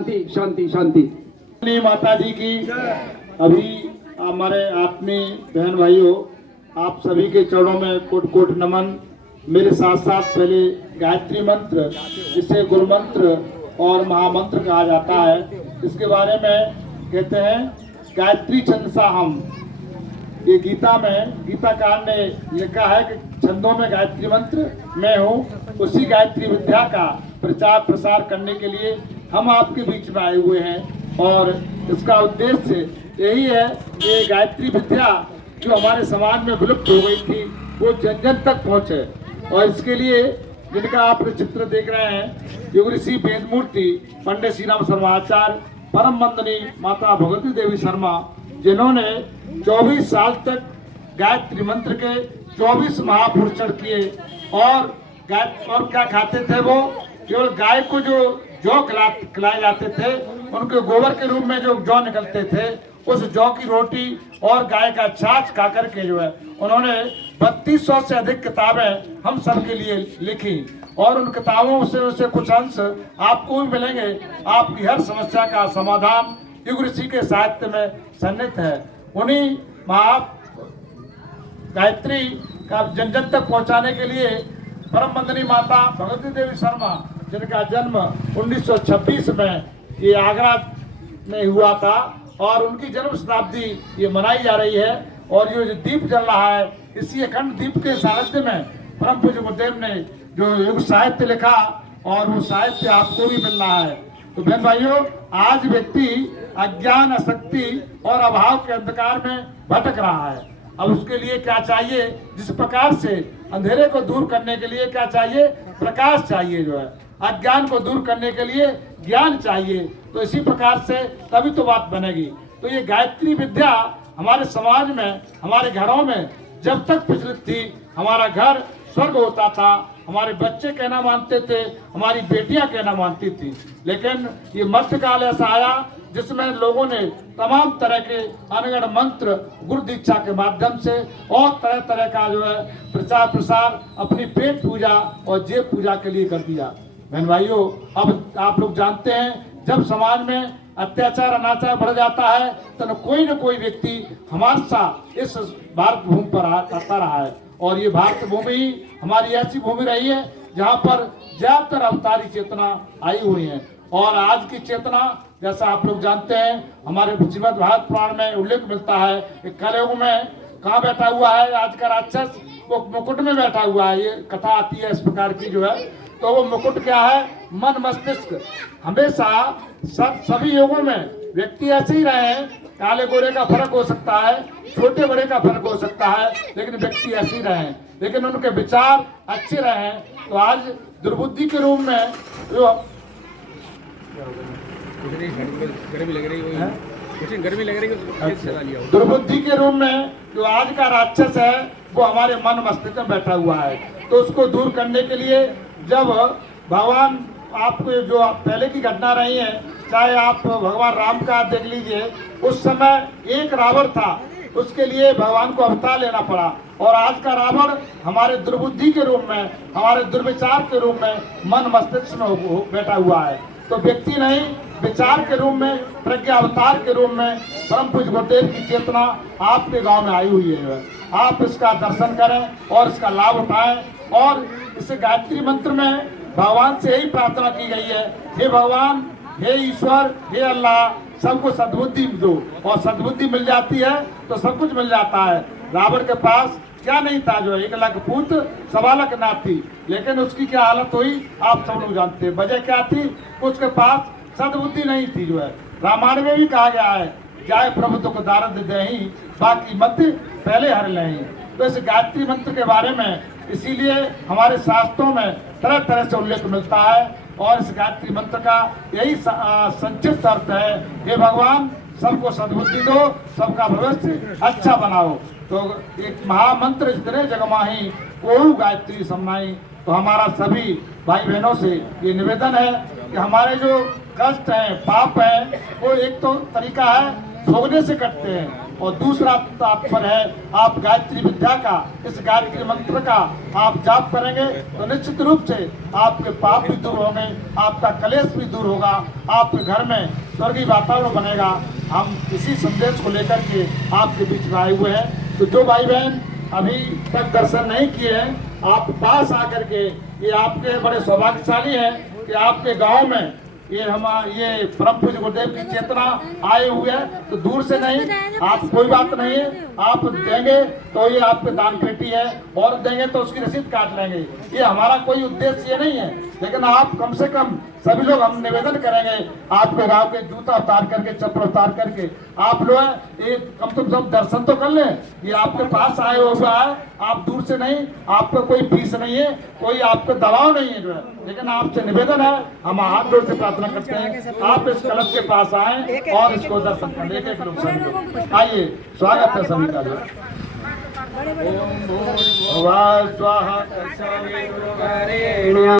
शांति शांति शांति। माता जी की अभी हमारे आत्मीय बहन भाइयों, आप सभी के चरणों में कोट कोट नमन। मेरे साथ साथ पहले गायत्री मंत्र, जिसे गुरु मंत्र और महामंत्र कहा जाता है, इसके बारे में कहते हैं गायत्री छंदसा हम। ये गीता में गीताकार ने लिखा है कि छंदों में गायत्री मंत्र मैं हूँ। उसी गायत्री विद्या का प्रचार प्रसार करने के लिए हम आपके बीच में आए हुए हैं और इसका उद्देश्य यही है कि गायत्री विद्या जो हमारे समाज में विलुप्त हो गई थी वो जन जन तक पहुँचे। और इसके लिए जिनका आप चित्र देख रहे हैं, योग ऋषि वेदमूर्ति पंडित श्री राम शर्माचार्य, परम वंदनीय माता भगवती देवी शर्मा, जिन्होंने 24 साल तक गायत्री मंत्र के 24 महापुरुषण किए। और क्या खाते थे वो? केवल गाय को जो जौ खिलाए जाते थे, उनके गोबर के रूप में जो जौ निकलते थे, उस जौ की रोटी और गाय का छाछ खा करके जो है उन्होंने 3200 से अधिक किताबें हम सब के लिए लिखी। और उन किताबों से कुछ अंश आपको भी मिलेंगे। आपकी हर समस्या का समाधान योग ऋषि के साहित्य में सन्निहित है। उन्हीं महा गायत्री का जन जन तक पहुंचाने के लिए परम वंदनीय माता भगवती देवी शर्मा, जिनका जन्म 1926 में ये आगरा में हुआ था और उनकी जन्म शताब्दी ये मनाई जा रही है। और ये जो दीप जल रहा है, इसी अखंड दीप के साहित्य में परम पूज्य गुरुदेव ने जो युग साहित्य लिखा और वो साहित्य आपको भी मिल रहा है। तो बहन भाइयों, आज व्यक्ति अज्ञान, आसक्ति और अभाव के अंधकार में भटक रहा है। अब उसके लिए क्या चाहिए? जिस प्रकार से अंधेरे को दूर करने के लिए क्या चाहिए? प्रकाश चाहिए। जो है अज्ञान को दूर करने के लिए ज्ञान चाहिए। तो इसी प्रकार से तभी तो बात बनेगी। तो ये गायत्री विद्या हमारे समाज में, हमारे घरों में जब तक प्रचलित थी, हमारा घर स्वर्ग होता था। हमारे बच्चे कहना मानते थे, हमारी बेटियां कहना मानती थी। लेकिन ये मध्यकाल ऐसा आया जिसमें लोगों ने तमाम तरह के अनगढ़ मंत्र गुरु दीक्षा के माध्यम से और तरह तरह का जो है प्रचार प्रसार अपनी पेट पूजा और जेब पूजा के लिए कर दिया। बहन भाइयों, अब आप लोग जानते हैं, जब समाज में अत्याचार अनाचार बढ़ जाता है तो कोई न कोई व्यक्ति हमारे साथ इस भारत भूमि पर आता रहा है। और ये भारत भूमि हमारी ऐसी भूमि रही है जहाँ पर ज्यादातर अवतारी चेतना आई हुई है। और आज की चेतना, जैसा आप लोग जानते हैं, हमारे श्रीमद् भागवत पुराण में उल्लेख मिलता है कि कलयुग में कहाँ बैठा हुआ है आज का राक्षस? वो मुकुट में बैठा हुआ है। ये कथा आती है इस प्रकार की जो है। तो वो मुकुट क्या है? मन मस्तिष्क। हमेशा सभी युगों में व्यक्ति ऐसे ही रहे हैं। काले गोरे का फर्क हो सकता है, छोटे बड़े का फर्क हो सकता है, लेकिन व्यक्ति ऐसे ही रहे हैं। लेकिन उनके विचार अच्छे रहे हैं। तो आज दुर्बुद्धि के रूप में जो गर्मी लग रही है, गर्मी लग रही है, दुर्बुद्धि के रूप में जो आज का राक्षस है वो हमारे मन मस्तिष्क में बैठा हुआ है। तो उसको दूर करने के लिए जब भगवान, आपको जो पहले की घटना रही है, चाहे आप भगवान राम का देख लीजिए, उस समय एक रावण था, उसके लिए भगवान को अवतार लेना पड़ा। और आज का रावण हमारे दुर्बुद्धि के रूप में, हमारे दुर्विचार के रूप में मन मस्तिष्क में बैठा हुआ है। तो व्यक्ति नहीं, विचार के रूप में, प्रज्ञा अवतार के रूप में परम पूज्य गुरुदेव की चेतना आपके गांव में आई हुई है। आप इसका दर्शन करें और इसका लाभ उठाएं। और इस गायत्री मंत्र में भगवान से यही प्रार्थना की गई है, हे भगवान, हे ईश्वर, हे अल्लाह, सबको सद्बुद्धि दो। और सद्बुद्धि मिल जाती है तो सब कुछ मिल जाता है। रावण के पास क्या नहीं था? जो 1 लाख पूत 1.25 लाख नाथ थी, लेकिन उसकी क्या हालत हुई आप सब लोग जानते हैं। वजह क्या थी? उसके पास सद्बुद्धि नहीं थी। जो है रामायण में भी कहा गया है, जाय प्रभु दुख दारद देहि, बाकी मत पहले हर लेहि। तो इस गायत्री मंत्र के बारे में इसीलिए हमारे शास्त्रों में तरह तरह से उल्लेख मिलता है। और इस गायत्री मंत्र का यही संक्षिप्त अर्थ है, हे भगवान, सबको सद्बुद्धि दो, सबका भविष्य अच्छा बनाओ। तो एक महामंत्र इतने जगमाही कोहू गायत्री समनाई। तो हमारा सभी भाई बहनों से ये निवेदन है कि हमारे जो कष्ट हैं, पाप हैं, वो एक तो तरीका है भोगने से कटते हैं, और दूसरा तात्पर्य है आप गायत्री विद्या का, इस गायत्री मंत्र का आप जाप करेंगे तो निश्चित रूप से आपके पाप भी दूर होंगे, आपका कलेश भी दूर होगा, आपके घर में स्वर्गीय वातावरण बनेगा। हम इसी संदेश को लेकर के आपके बीच में आए हुए हैं। तो जो भाई बहन अभी तक दर्शन नहीं किए हैं, आप पास आकर के, ये आपके बड़े सौभाग्यशाली हैं कि आपके गांव में ये परम पूज्य गुरुदेव की चेतना आए हुए हैं। तो दूर से नहीं, आप कोई बात नहीं है, आप देंगे तो ये आपके दान पेटी है, और देंगे तो उसकी रसीद काट लेंगे। ये हमारा कोई उद्देश्य ये नहीं है, लेकिन आप कम से कम सभी लोग हम निवेदन करेंगे, आपके गांव के जूता उतार करके, चप्पल उतार करके आप लोग ये कम से कम दर्शन तो कर लें। ये आपके पास आए हुआ है, आप दूर से नहीं, आपका कोई फीस नहीं है, कोई आपका दबाव नहीं है जो है, लेकिन आपसे निवेदन है, हम हाथ जोड़ से प्रार्थना करते हैं आप इस कलश के पास आए और इसको दर्शन करें। एक लोग आइए, स्वागत है सभी का। ओम भूर्भुवः स्वाहा तत्सवितुर्वरेण्यम्